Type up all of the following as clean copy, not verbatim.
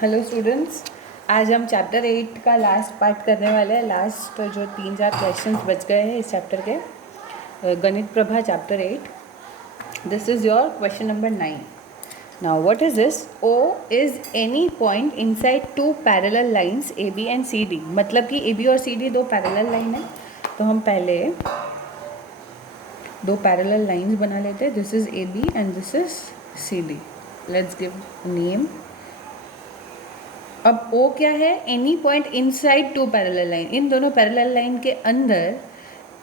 Hello students, आज हम chapter 8 का लास्ट पार्ट करने वाले हैं। लास्ट जो 3-4 क्वेश्चंस बच गए हैं इस चैप्टर के, Ganit Prabha chapter 8। This is your question number 9। Now what is this? O is any point inside two parallel lines A B and C D. मतलब कि ए बी और सी डी दो पैरेलल लाइन है, तो हम पहले दो पैरेलल लाइंस बना लेते हैं। This is A B and this is C D. Let's give name. अब O क्या है? Any point inside two parallel line. इन दोनों पैरेलल लाइन के अंदर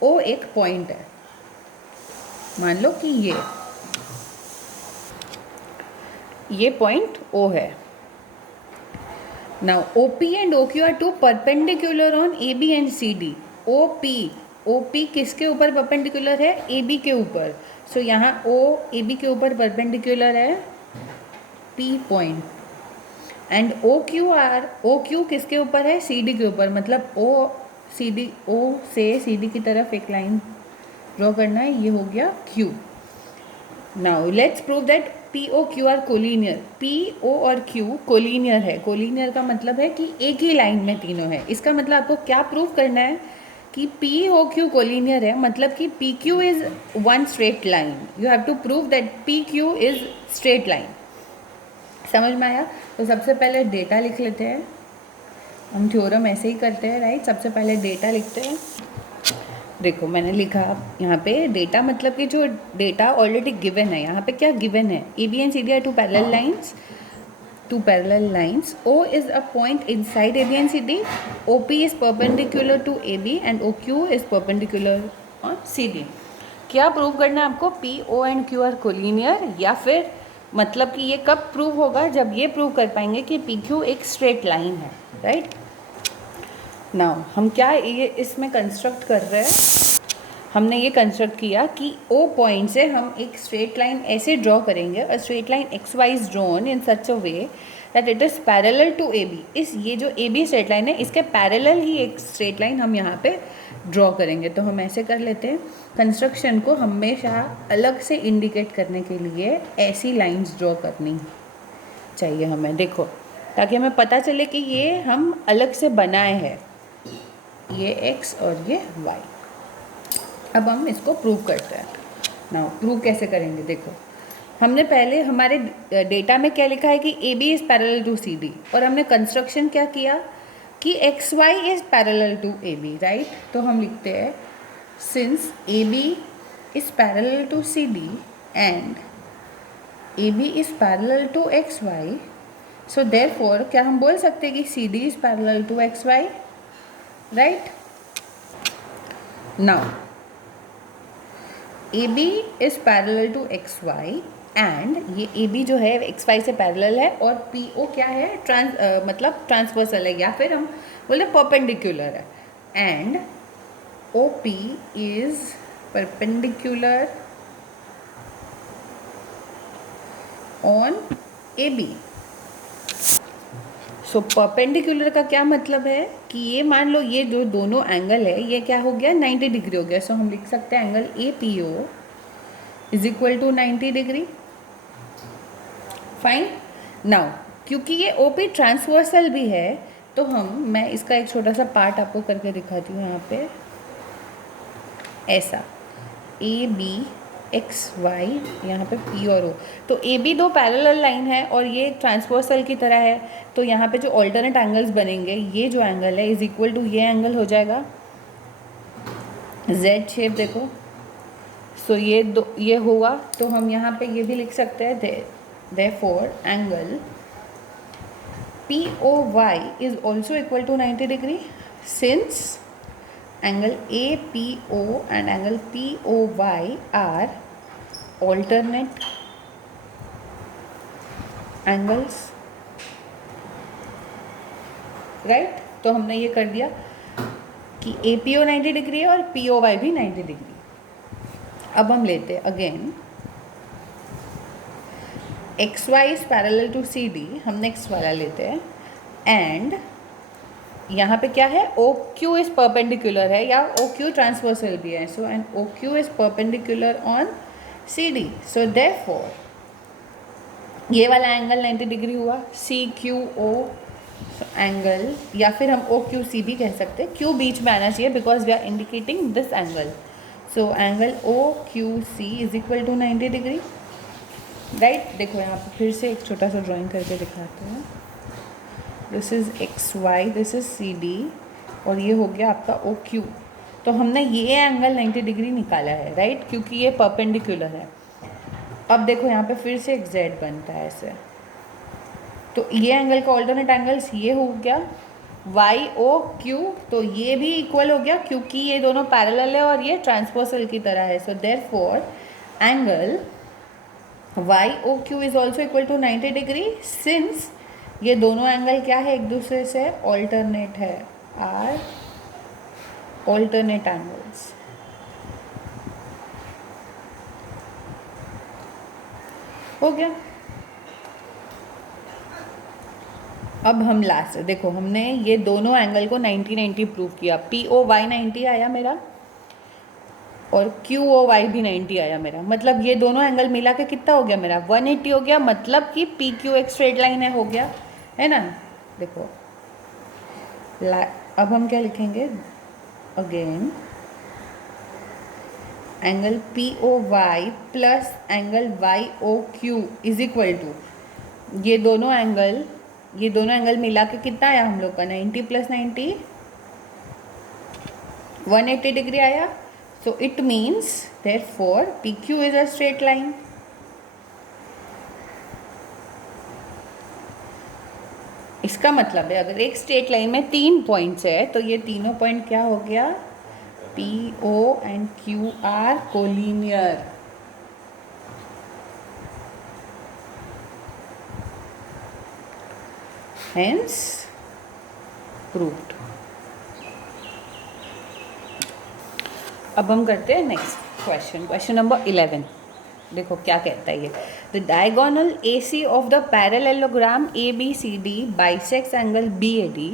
O एक पॉइंट है। मान लो कि ये पॉइंट O है। Now OP and OQ are two perpendicular on AB and CD। OP किसके ऊपर परपेंडिकुलर है? AB के ऊपर। सो यहाँ O AB के ऊपर परपेंडिकुलर है P पॉइंट। एंड OQ किसके ऊपर है? CD के ऊपर। मतलब O से CD की तरफ एक लाइन ड्रॉ करना है। ये हो गया Q। Now let's prove that POQ are collinear. PO और Q कोलिनियर है। कोलिनियर का मतलब है कि एक ही लाइन में तीनों है। इसका मतलब आपको क्या प्रूव करना है कि POQ कोलिनियर है, मतलब कि PQ is one straight line. You have to prove that PQ is straight line. समझ में आया? तो सबसे पहले डेटा लिख लेते हैं। हम थ्योरम ऐसे ही करते हैं, राइट? सबसे पहले डेटा लिखते हैं। देखो मैंने लिखा यहाँ पे डेटा, मतलब कि जो डेटा ऑलरेडी गिवन है। यहाँ पे क्या गिवन है? A B and C D are two parallel lines. O is a point inside A B and C D. O P is perpendicular to A B and O Q is perpendicular on C D. क्या prove करना है आपको? P O and Q are collinear. या फिर मतलब कि ये कब प्रूव होगा? जब ये प्रूव कर पाएंगे कि पी क्यू एक स्ट्रेट लाइन है, राइट? नाउ हम क्या ये इसमें कंस्ट्रक्ट कर रहे हैं? हमने ये कंस्ट्रक्ट किया कि ओ पॉइंट से हम एक स्ट्रेट लाइन ऐसे ड्रॉ करेंगे। A straight line X Y is drawn in such a way that it is parallel to A B. ये जो ए बी स्ट्रेट लाइन है, इसके पैरेलल ही एक स्ट्रेट लाइन हम यहाँ पे ड्रॉ करेंगे। तो हम ऐसे कर लेते हैं। कंस्ट्रक्शन को हमेशा अलग से इंडिकेट करने के लिए ऐसी लाइंस ड्रॉ करनी चाहिए हमें। देखो, ताकि हमें पता चले कि ये हम अलग से बनाए हैं, ये एक्स और ये वाई। अब हम इसको प्रूव करते हैं। नाउ प्रूव कैसे करेंगे? देखो, हमने पहले हमारे डेटा में क्या लिखा है कि A B is parallel to C D, और हमने कंस्ट्रक्शन क्या किया कि X Y is parallel to A B, right? तो हम लिखते हैं since A B is parallel to C D and A B is parallel to X Y, so therefore क्या हम बोल सकते हैं कि C D is parallel to X Y, right? Now A B is parallel to X Y and ये A B जो है x Y से पैरेलल है, और पी ओ क्या है? मतलब ट्रांसवर्सल है, या फिर हम बोले परपेंडिकुलर है। And O P is perpendicular on A B. So perpendicular का क्या मतलब है कि ये मान लो ये जो दोनों एंगल है, ये क्या हो गया? 90 डिग्री हो गया। सो हम लिख सकते हैं angle A P O is equal to 90 degree. Fine. Now क्योंकि ये ओ पी ट्रांसवर्सल भी है, तो मैं इसका एक छोटा सा पार्ट आपको करके दिखाती हूँ। यहाँ पे ऐसा ए बी एक्स वाई, यहाँ पे पी और ओ। तो ए बी दो पैरेलल लाइन है और ये ट्रांसवर्सल की तरह है। तो यहाँ पे जो ऑल्टरनेट एंगल्स बनेंगे, ये जो एंगल है इज इक्वल टू ये एंगल हो जाएगा जेड शेप। देखो, सो ये होगा। तो हम यहाँ पे ये भी लिख सकते हैं therefore angle POY is also equal to 90 degree since angle APO and angle POY are alternate angles, right? तो हमने ये कर दिया कि APO 90 डिग्री है और POY भी 90 डिग्री। अब हम लेते हैं again X Y is parallel to C D. हम नेक्स्ट वाला लेते हैं। एंड यहाँ पे क्या है? ओ क्यू इज़ परपेंडिकुलर है, या ओ क्यू ट्रांसवर्सल भी है। So and O Q is perpendicular on C D. So therefore ये वाला एंगल 90 डिग्री हुआ, सी क्यू ओ एंगल, या फिर हम ओ क्यू सी भी कह सकते हैं, क्यू बीच में आना चाहिए because we are indicating this angle. So angle O Q C is equal to 90 degree, right. देखो यहाँ पे फिर से एक छोटा सा ड्राइंग करके दिखाते हैं. This is X Y, this is C D, और ये हो गया आपका ओ क्यू. तो हमने ये एंगल 90 डिग्री निकाला है, राइट, क्योंकि ये परपेंडिकुलर है. अब देखो यहाँ पे फिर से एक जेड बनता है ऐसे, तो ये एंगल का ऑल्टरनेट एंगल्स ये हो गया वाई ओ क्यू, तो ये भी इक्वल हो गया क्योंकि ये दोनों पैरेलल है और ये ट्रांसवर्सल की तरह है. So therefore angle Y O Q is also equal to 90 degree since ये दोनों एंगल क्या है, एक दूसरे से ऑल्टरनेट है, आर ऑल्टरनेट एंगल्स. हो गया. अब हम लास्ट देखो, हमने ये दोनों एंगल को 90-90 प्रूव किया. पी ओ वाई 90 आया मेरा और क्यू ओ वाई भी 90 आया मेरा. मतलब ये दोनों एंगल मिला के कितना हो गया मेरा, 180 हो गया. मतलब कि पी क्यू एक स्ट्रेट लाइन है, हो गया है ना. देखो अब हम क्या लिखेंगे, again angle P O Y plus angle Y O Q is equal to ये दोनों एंगल मिला के कितना आया हम लोग का, 90 प्लस 90 180 डिग्री आया. So it means therefore P Q is a straight line. इसका मतलब है अगर एक स्ट्रेट लाइन में 3 पॉइंट्स है तो ये तीनों पॉइंट क्या हो गया, P O and Q are collinear. Hence proved. अब हम करते हैं नेक्स्ट क्वेश्चन नंबर 11. देखो क्या कहता है ये, the diagonal A C of the parallelogram A B C D bisects angle B A D.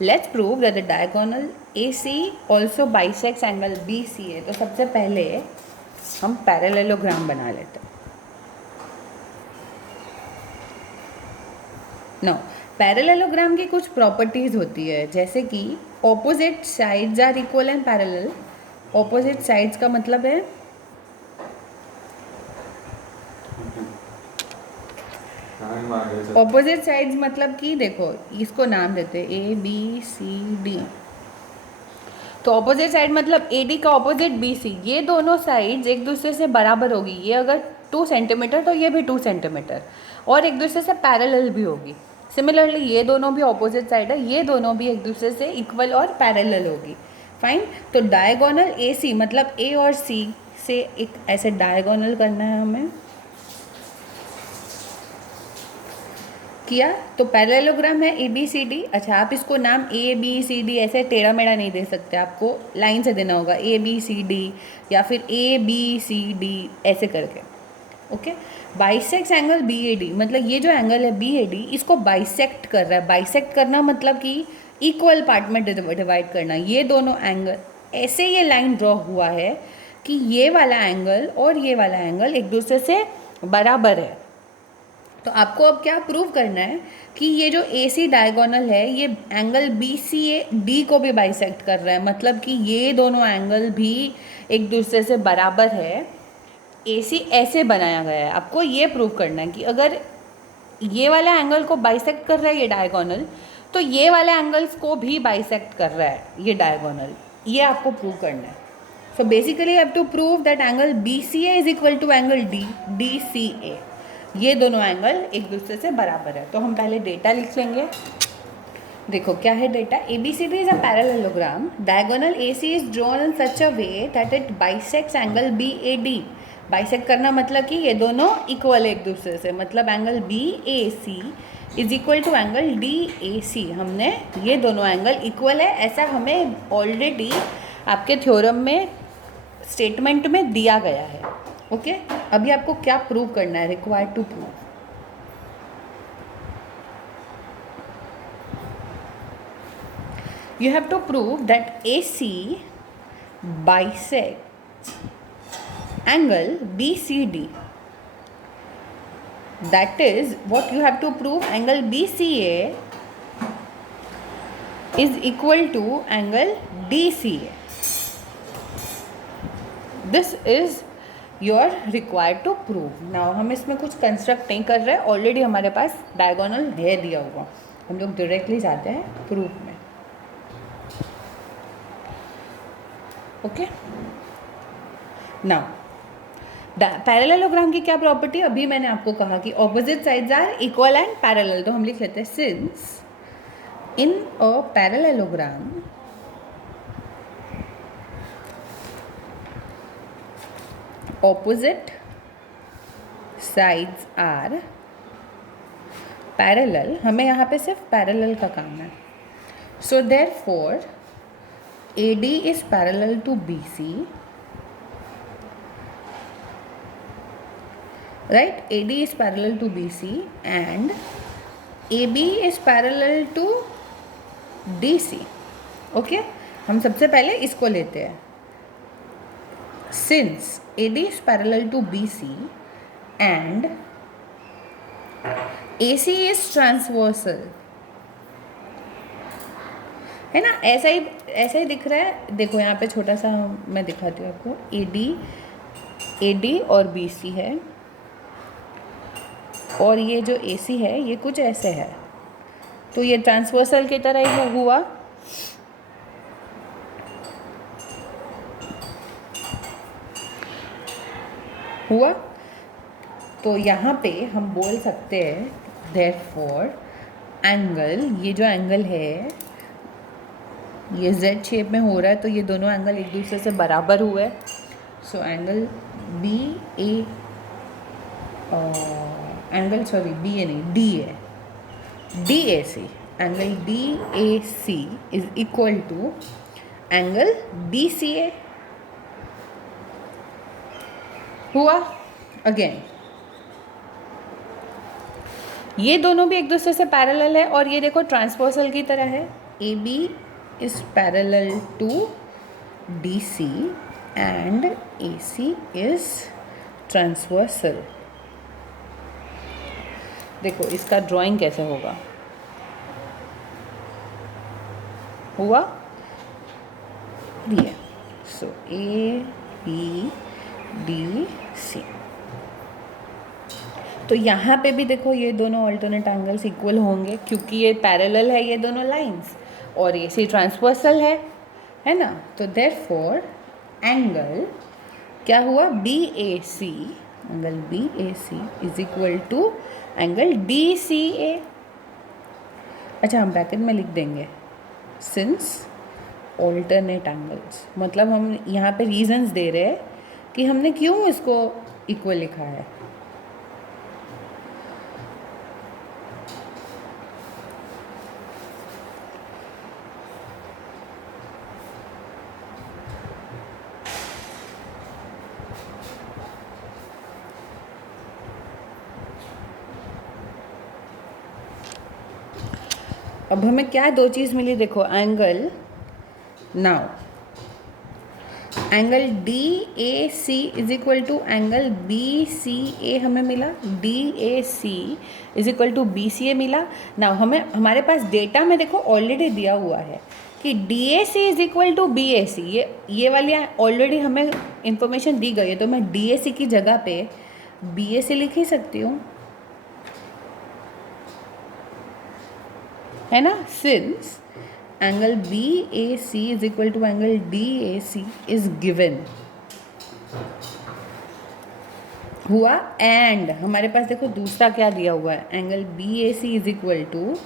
Let's prove that the diagonal A C also bisects angle B C A. तो सबसे पहले हम parallelogram बना लेते हैं. नो, पैरेललोग्राम की कुछ properties होती है, जैसे कि opposite sides are equal and parallel. Opposite sides का मतलब है ऑपोजिट साइड्स मतलब कि देखो इसको नाम देते हैं ए बी सी डी. तो ऑपोजिट साइड मतलब ए डी का ऑपोजिट बी सी, ये दोनों साइड्स एक दूसरे से बराबर होगी. ये अगर 2 सेंटीमीटर तो ये भी 2 सेंटीमीटर, और एक दूसरे से पैरेलल भी होगी. सिमिलरली ये दोनों भी ऑपोजिट साइड है, ये दोनों भी एक दूसरे से इक्वल और पैरेलल होगी. फाइन. तो डायगोनल ए सी मतलब ए और सी से एक ऐसे डायगोनल करना है हमें. किया तो पैरेललोग्राम है ए बी सी डी. अच्छा, आप इसको नाम ए बी सी डी ऐसे टेढ़ा मेढ़ा नहीं दे सकते, आपको लाइन से देना होगा ए बी सी डी या फिर ए बी सी डी ऐसे करके. Okay. Bisect angle B A D मतलब ये जो एंगल है बी ए डी इसको बाइसेक्ट कर रहा है. बाइसेक्ट करना मतलब कि इक्वल पार्ट में डिवाइड करना. ये दोनों एंगल ऐसे ये लाइन ड्रॉ हुआ है कि ये वाला एंगल और ये वाला एंगल एक दूसरे से बराबर है. तो आपको अब क्या प्रूव करना है कि ये जो ए सी डायगोनल है ये angle B C A D को भी बाइसेक्ट कर रहा है. मतलब कि ये दोनों एंगल भी एक दूसरे से बराबर है. ए सी ऐसे बनाया गया है. आपको ये प्रूव करना है कि अगर ये वाला एंगल को बाइसेक्ट कर रहा है ये डायगोनल, तो ये वाले एंगल्स को भी बाइसेक्ट कर रहा है ये डायगोनल. ये आपको प्रूव करना है. So basically have to prove that angle B C A is equal to angle D C A. ये दोनों एंगल एक दूसरे से बराबर है. तो हम पहले डेटा लिख लेंगे. देखो क्या है data. A B C D is a parallelogram. Diagonal A C is drawn in such a way that it bisects angle B A D. Bisect करना मतलब कि ये दोनों इक्वल है एक दूसरे से. मतलब angle B A C is equal to angle D A C. हमने ये दोनों एंगल इक्वल है ऐसा हमें ऑलरेडी आपके थ्योरम में स्टेटमेंट में दिया गया है. ओके. अभी आपको क्या प्रूव करना है, required to prove. You have to prove that A C bisects angle B C D. That is what you have to prove. Angle BCA is equal to angle DCA. This is your required to prove. Now हम इसमें कुछ construct नहीं कर रहे, already हमारे पास diagonal है दिया हुआ. हम लोग डायरेक्टली जाते हैं प्रूफ में. ओके. नाउ पैरेललोग्राम की क्या प्रॉपर्टी, अभी मैंने आपको कहा कि opposite sides are equal and parallel. तो हम लिख लेते हैं since in a parallelogram opposite sides are parallel. हमें यहाँ पे सिर्फ पैरेलल का काम है. So therefore AD is parallel to BC, right? AD is parallel to BC and AB is parallel to DC. Okay? हम सबसे पहले इसको लेते हैं. Since AD is parallel to BC and AC is transversal, है ना? ऐसा ही दिख रहा है. देखो यहाँ पे छोटा सा मैं दिखाती हूँ आपको. AD और BC है और ये जो AC है ये कुछ ऐसे है. तो ये ट्रांसवर्सल की तरह ही हुआ. तो यहाँ पे हम बोल सकते हैं therefore एंगल, ये जो एंगल है ये Z शेप में हो रहा है, तो ये दोनों एंगल एक दूसरे से बराबर हुए. So angle DAC, angle DAC is equal to angle DCA. हुआ. अगेन ये दोनों भी एक दूसरे से पैरेलल है और ये देखो ट्रांसवर्सल की तरह है. AB is parallel to DC and AC is transversal. देखो इसका ड्राइंग कैसे होगा. हुआ. दिया. सो ABC. तो यहाँ पे भी देखो ये दोनों अल्टरनेट एंगल्स इक्वल होंगे क्योंकि ये पैरेलल है ये दोनों लाइंस और AC ट्रांसवर्सल है ना. तो देयरफॉर एंगल क्या हुआ BAC, angle BAC is equal to angle DCA. अच्छा हम ब्रैकेट में लिख देंगे सिंस ऑल्टरनेट एंगल्स. मतलब हम यहाँ पे रीजंस दे रहे हैं कि हमने क्यों इसको इक्वल लिखा है. अब हमें क्या दो चीज़ मिली. देखो angle, now angle DAC is equal to angle BCA हमें मिला. DAC is equal to BCA मिला. नाउ हमारे पास डेटा में देखो ऑलरेडी दिया हुआ है कि DAC is equal to BAC. ये वाली ऑलरेडी हमें इंफॉर्मेशन दी गई है, तो मैं DAC की जगह पे BAC लिख ही सकती हूँ, है ना. Since angle BAC is equal to angle DAC is given. हुआ. एंड हमारे पास देखो दूसरा क्या दिया हुआ है, angle BAC is equal to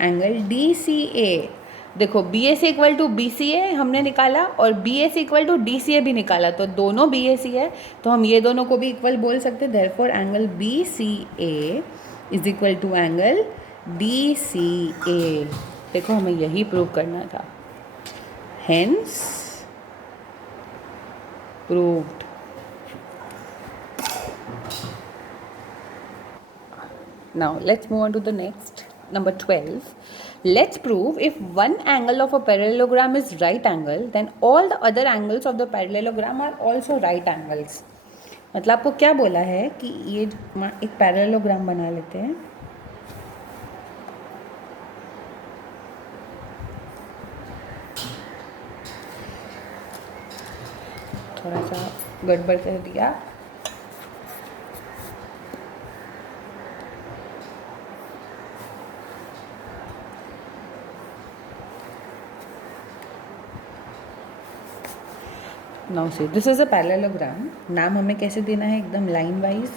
angle DCA. देखो BAC इक्वल टू BCA हमने निकाला और BAC इक्वल टू DCA भी निकाला, तो दोनों BAC है तो हम ये दोनों को भी इक्वल बोल सकते हैं. Therefore angle BCA is equal to angle DCA. देखो हमें यही प्रूव करना था. Hence proved. Now let's move on to the next, number 12. Let's prove if one angle of a parallelogram is right angle, then all the other angles of the parallelogram are also right angles. मतलब आपको क्या बोला है कि ये एक parallelogram बना लेते हैं। थोड़ा सा गड़बड़ कर दिया। नाउ से दिस इज अ पैरेललोग्राम। नाम हमें कैसे देना है, एकदम लाइन वाइज।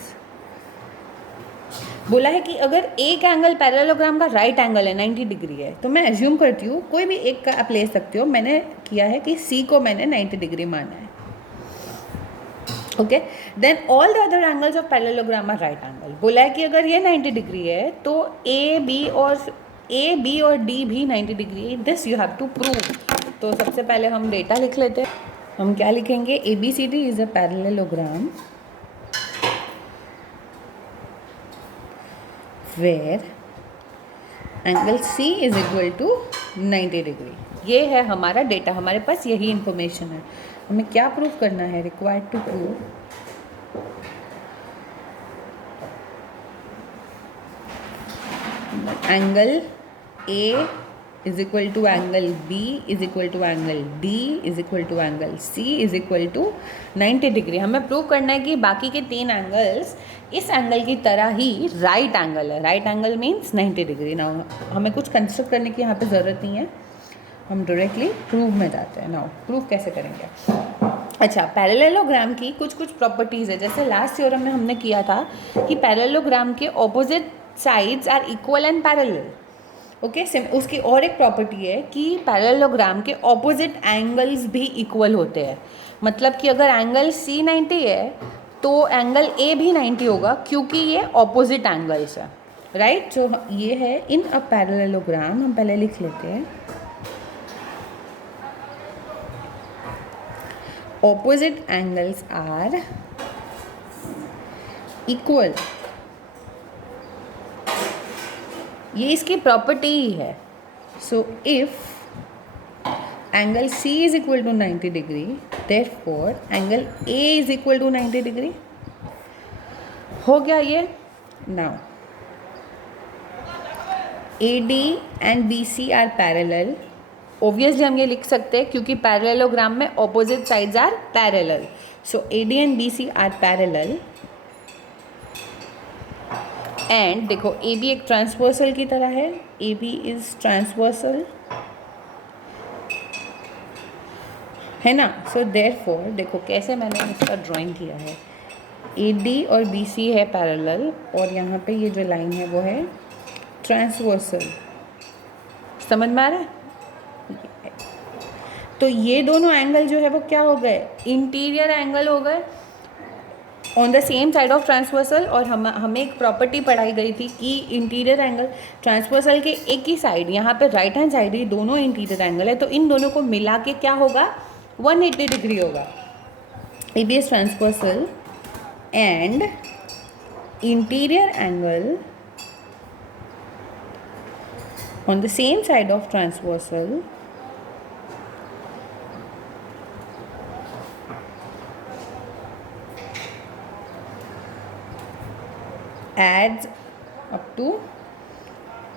बोला है कि अगर एक एंगल पैरेललोग्राम का राइट एंगल है 90 डिग्री है, तो मैं एज्यूम करती हूँ कोई भी एक का आप ले सकते हो। मैंने किया है कि सी को मैंने 90 डिग्री माना है। Okay, then all the other angles of parallelogram are right angle. बोला है कि अगर ये 90 डिग्री है तो ए बी और डी भी 90 degree. This you have to prove. तो सबसे पहले हम डेटा लिख लेते हैं। हम क्या लिखेंगे, A B C D is a parallelogram where angle C is equal to 90 degree. ये है हमारा डेटा, हमारे पास यही इंफॉर्मेशन है। हमें क्या प्रूव करना है, required to prove angle A is equal to angle B is equal to angle D is equal to angle C is equal to 90 degree. हमें प्रूव करना है कि बाकी के 3 एंगल्स इस एंगल की तरह ही राइट एंगल है। Right angle means 90 degree. Now हमें कुछ कंस्ट्रक्ट करने की यहाँ पे ज़रूरत नहीं है, हम डायरेक्टली प्रूव में जाते हैं। नाउ प्रूव कैसे करेंगे। अच्छा, पैरेललोग्राम की कुछ प्रॉपर्टीज़ है। जैसे लास्ट थ्योरम में हमने किया था कि पैरेललोग्राम के opposite sides are equal and parallel. Okay, उसकी और एक प्रॉपर्टी है कि पैरेललोग्राम के ऑपोजिट एंगल्स भी इक्वल होते हैं। मतलब कि अगर एंगल C 90 है तो एंगल A भी 90 होगा, क्योंकि ये ऑपोजिट एंगल्स है। राइट, जो ये है इन अ पैरेललोग्राम, हम पहले लिख लेते हैं। ऑपोजिट एंगल्स आर इक्वल, ये इसकी प्रॉपर्टी ही है। So if angle C is equal to 90 degree, therefore angle A is equal to 90 degree. हो गया ये। Now AD and BC are parallel. Obviously हम ये लिख सकते हैं क्योंकि पैरेललोग्राम में opposite sides are parallel. So AD and BC are parallel. And देखो AB एक ट्रांसवर्सल की तरह है, AB इज ट्रांसवर्सल, है ना। सो देयरफॉर देखो कैसे मैंने इसका ड्राइंग किया है। AD और BC है पैरेलल, और यहाँ पे ये जो लाइन है वो है ट्रांसवर्सल। समझ में आ रहा है। तो ये दोनों एंगल जो है वो क्या हो गए, इंटीरियर एंगल हो गए on the same side of transversal. और हमें एक प्रॉपर्टी पढ़ाई गई थी कि इंटीरियर एंगल ट्रांसवर्सल के एक ही साइड, यहाँ पे राइट हैंड साइड ही दोनों इंटीरियर एंगल है, तो इन दोनों को मिला के क्या होगा, 180 डिग्री होगा। AB is transversal and interior angle on the same side of transversal adds up to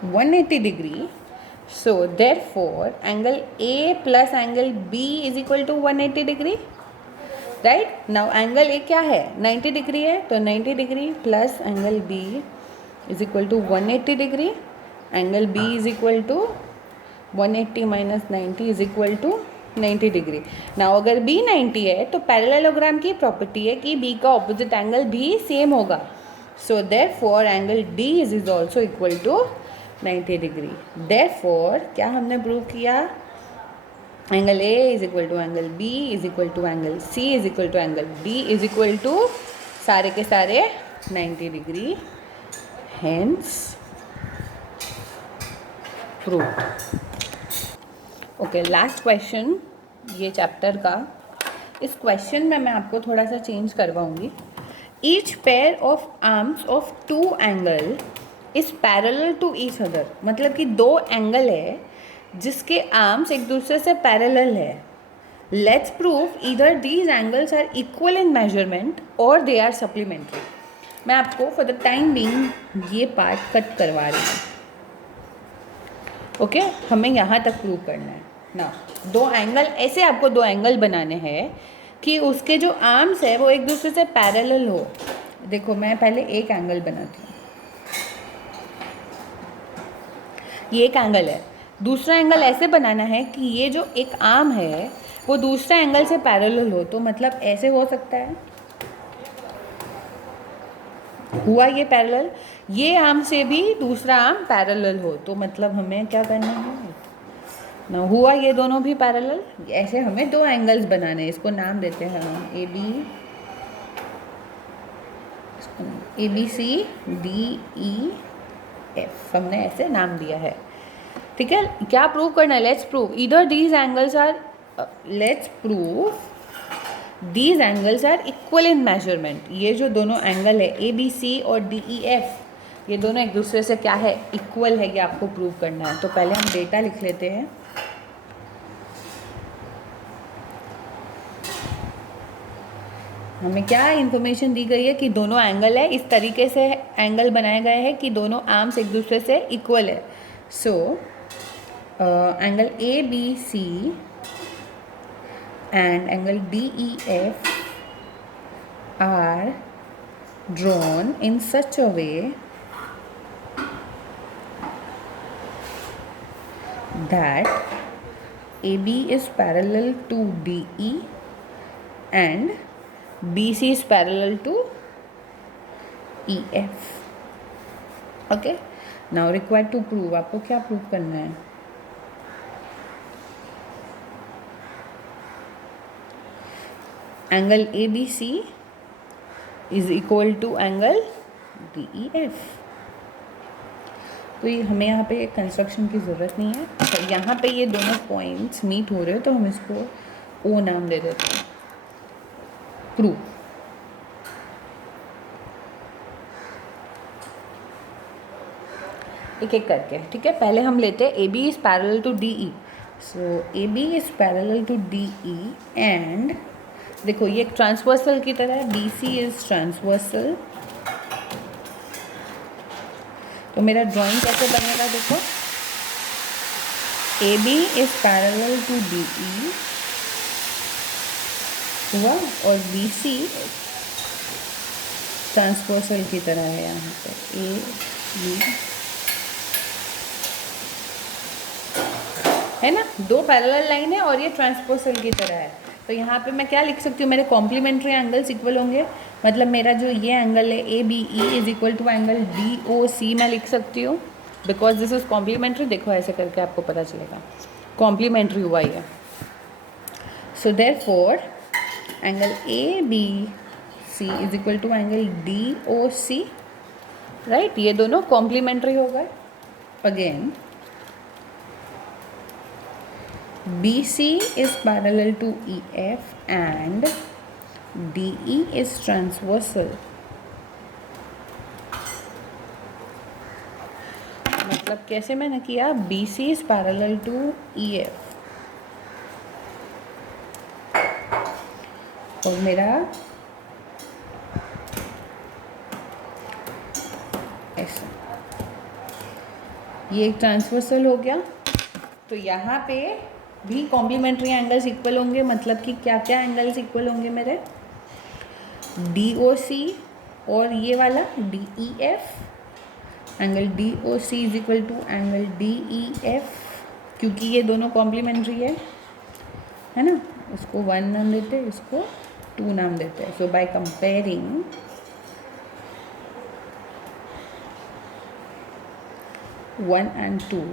180 degree. So therefore angle A plus angle B is equal to 180 degree. Right, now angle A क्या है, 90 degree है, तो 90 degree plus angle B is equal to 180 degree. Angle B is equal to 180 minus 90 is equal to 90 degree. Now अगर B 90 है तो parallelogram की property है कि B का ऑपोजिट एंगल भी सेम होगा। So therefore angle D is also equal to 90 degree. Therefore क्या हमने प्रूव किया, angle A is equal to angle B is equal to angle C is equal to angle D is equal to सारे के सारे 90 degree. Hence proved. Okay, last question ये chapter का। इस question में मैं आपको थोड़ा सा चेंज करवाऊंगी। Each pair of arms of two angle is parallel to each other. मतलब कि दो एंगल है जिसके आर्म्स एक दूसरे से पैरेलल है, let's prove either these angles are equal in measurement और दे आर सप्लीमेंट्री। मैं आपको फॉर द टाइम बीइंग ये पार्ट कट करवा रही हूँ। ओके हमें यहाँ तक प्रूव करना है ना। दो एंगल, ऐसे आपको दो एंगल बनाने हैं कि उसके जो आर्म्स है वो एक दूसरे से पैरेलल हो। देखो मैं पहले एक एंगल बनाती हूँ, ये एक एंगल है। दूसरा एंगल ऐसे बनाना है कि ये जो एक आर्म है वो दूसरा एंगल से पैरेलल हो। तो मतलब ऐसे हो सकता है, हुआ ये पैरेलल, ये आर्म से भी दूसरा आर्म पैरेलल हो। तो मतलब हमें क्या करना है ना, हुआ ये दोनों भी पैरेलल। ऐसे हमें दो एंगल्स बनाने हैं, इसको नाम देते हैं हम A B C D E F, हमने ऐसे नाम दिया है। ठीक है, क्या प्रूव करना है? Let's prove either these angles are, let's prove these angles are equal in measurement. ये जो दोनों एंगल है ए बी सी और डी ई एफ, ये दोनों एक दूसरे से क्या है, इक्वल है, ये आपको प्रूव करना है। तो पहले हम डेटा लिख लेते हैं। हमें क्या इन्फॉर्मेशन दी गई है कि दोनों एंगल है, इस तरीके से एंगल बनाए गए हैं कि दोनों आर्म्स एक दूसरे से इक्वल है। So angle A B C and angle D E F are drawn in such a way that AB is parallel to DE and BC is parallel to EF. Okay, now required to prove, आपको क्या prove करना है? Angle ABC is equal to angle DEF। तो ये हमें यहाँ पे construction की ज़रूरत नहीं है। तो यहाँ पे ये दोनों पॉइंट्स मीट हो रहे हो तो हम इसको ओ नाम दे देते हैं। प्रूव, एक एक करके, ठीक है। पहले हम लेते हैं A B is parallel to D E. So A B is parallel to D E and देखो ये एक ट्रांसवर्सल की तरह है, बी सी इज़ ट्रांसवर्सल। तो मेरा ड्राइंग कैसे बनेगा, देखो A B is parallel to D E हुआ और बी सी ट्रांसवर्सल की तरह है। यहाँ पे ए बी है ना, दो पैरेलल लाइन है और ये ट्रांसवर्सल की तरह है। तो यहाँ पे मैं क्या लिख सकती हूँ, मेरे कॉम्प्लीमेंट्री एंगल्स इक्वल होंगे। मतलब मेरा जो ये एंगल है A B E is equal to angle D O C मैं लिख सकती हूँ, बिकॉज दिस इज कॉम्प्लीमेंट्री। देखो ऐसे करके आपको पता चलेगा कॉम्प्लीमेंट्री हुआ ये। So therefore angle A B C is equal to angle D O C, right. ये दोनों कॉम्प्लीमेंट्री हो गए। Again BC is parallel to EF and DE is transversal। मतलब कैसे मैंने किया, BC is parallel to EF और मेरा ऐसा, ये एक ट्रांसवर्सल हो गया। तो यहाँ पे भी कॉम्प्लीमेंट्री एंगल्स इक्वल होंगे। मतलब कि क्या क्या एंगल्स इक्वल होंगे मेरे, डी ओ सी और ये वाला D E F. Angle D O C is equal to angle D E F, क्योंकि ये दोनों कॉम्प्लीमेंट्री है ना। इसको 1 नाम देते हैं, इसको 2 नाम देते हैं। सो बाय कंपेयरिंग 1 and 2,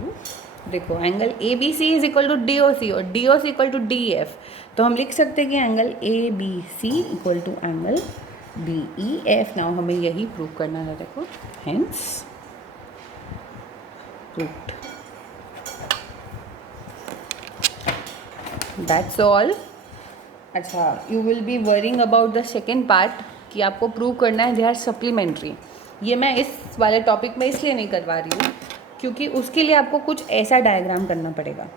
देखो angle A B C is equal to D O C और D O C equal to D F. तो हम लिख सकते हैं कि angle A B C equal to angle D E F. Now हमें यही प्रूव करना है, देखो हेंस प्रूव्ड। That's all. अच्छा, you will be worrying about the second part कि आपको प्रूव करना है दे आर सप्लीमेंट्री। ये मैं इस वाले टॉपिक में इसलिए नहीं करवा रही हूँ क्योंकि उसके लिए आपको कुछ ऐसा डायग्राम करना पड़ेगा।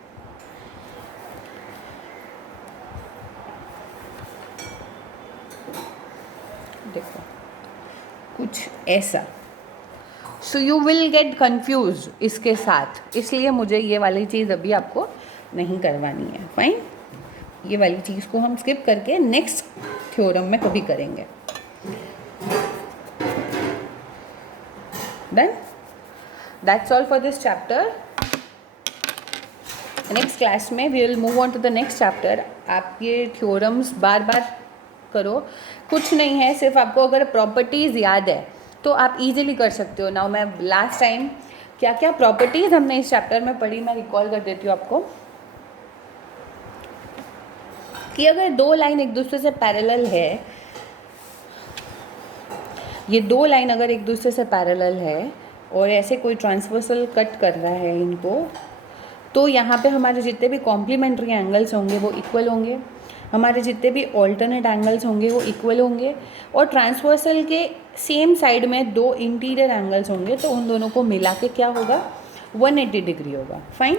ऐसा। So you will get confuse इसके साथ, इसलिए मुझे ये वाली चीज़ अभी आपको नहीं करवानी है। फाइन, ये वाली चीज़ को हम स्किप करके नेक्स्ट थ्योरम में कभी करेंगे। Done, that's all for this chapter. Next class में we will move on to the next chapter. आप ये थ्योरम्स बार बार करो, कुछ नहीं है, सिर्फ आपको अगर प्रॉपर्टीज़ याद है तो आप इजीली कर सकते हो। नाउ मैं लास्ट टाइम क्या क्या प्रॉपर्टीज़ हमने इस चैप्टर में पढ़ी मैं रिकॉल कर देती हूँ आपको, कि अगर दो लाइन एक दूसरे से पैरेलल है, ये दो लाइन अगर एक दूसरे से पैरेलल है और ऐसे कोई ट्रांसवर्सल कट कर रहा है इनको, तो यहाँ पे हमारे जितने भी कॉम्प्लीमेंट्री एंगल्स होंगे वो इक्वल होंगे, हमारे जितने भी ऑल्टरनेट एंगल्स होंगे वो इक्वल होंगे, और ट्रांसवर्सल के सेम साइड में दो इंटीरियर एंगल्स होंगे तो उन दोनों को मिला के क्या होगा, 180 डिग्री होगा। फाइन,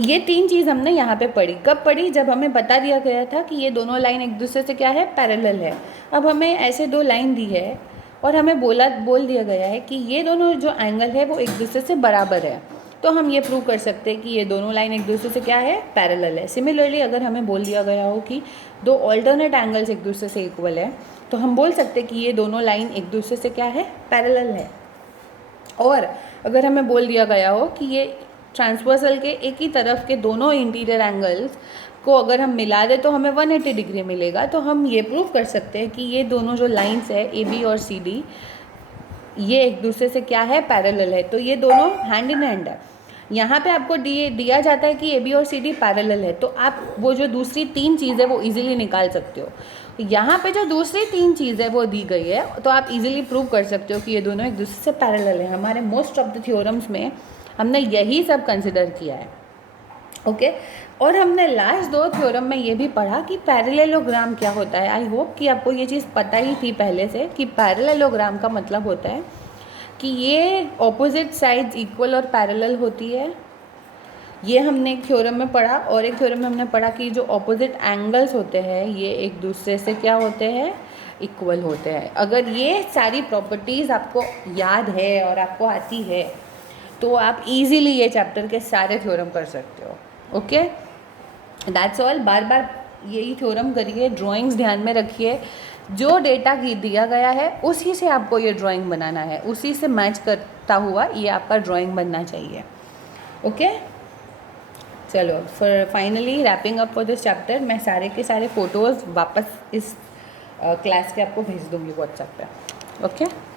ये तीन चीज़ हमने यहाँ पे पढ़ी। कब पढ़ी? जब हमें बता दिया गया था कि ये दोनों लाइन एक दूसरे से क्या है, पैरेलल है। अब हमें ऐसे दो लाइन दी है और हमें बोल दिया गया है कि ये दोनों जो एंगल है वो एक दूसरे से बराबर है, तो हम ये प्रूव कर सकते हैं कि ये दोनों लाइन एक दूसरे से क्या है, पैरेलल है। सिमिलरली अगर हमें बोल दिया गया हो कि दो ऑल्टरनेट एंगल्स एक दूसरे से इक्वल है, तो हम बोल सकते हैं कि ये दोनों लाइन एक दूसरे से क्या है, पैरेलल है। और अगर हमें बोल दिया गया हो कि ये ट्रांसवर्सल के एक ही तरफ के दोनों इंटीरियर एंगल्स को अगर हम मिला दें तो हमें 180 डिग्री मिलेगा, तो हम ये प्रूव कर सकते हैं कि ये दोनों जो लाइंस है ए बी और सी डी, ये एक दूसरे से क्या है, पैरेलल है। तो ये दोनों हैंड इन हैंड है। यहाँ पे आपको दिया जाता है कि ए बी और सी डी पैरेलल है, तो आप वो जो दूसरी तीन चीज़ है वो इजीली निकाल सकते हो। यहाँ पे जो दूसरी तीन चीज़ है वो दी गई है, तो आप इजीली प्रूव कर सकते हो कि ये दोनों एक दूसरे से पैरेलल है। हमारे मोस्ट ऑफ द थ्योरम्स में हमने यही सब कंसिडर किया है। ओके, और हमने लास्ट दो थ्योरम में ये भी पढ़ा कि पैरेललोग्राम क्या होता है। आई होप कि आपको ये चीज़ पता ही थी पहले से कि पैरेललोग्राम का मतलब होता है कि ये ऑपोजिट साइड्स इक्वल और पैरेलल होती है। ये हमने एक थ्योरम में पढ़ा, और एक थ्योरम में हमने पढ़ा कि जो ऑपोजिट एंगल्स होते हैं ये एक दूसरे से क्या होते हैं, इक्वल होते हैं। अगर ये सारी प्रॉपर्टीज़ आपको याद है और आपको आती है तो आप इजीली ये चैप्टर के सारे थ्योरम कर सकते हो। Okay, that's all. बार बार यही थ्योरम करिए, ड्राइंग्स ध्यान में रखिए। जो डेटा दिया गया है उसी से आपको ये ड्राइंग बनाना है, उसी से मैच करता हुआ ये आपका ड्राइंग बनना चाहिए। ओके, चलो फिर finally wrapping up for this chapter. मैं सारे के सारे फ़ोटोज़ वापस इस क्लास के आपको भेज दूँगी व्हाट्सएप पे। ओके।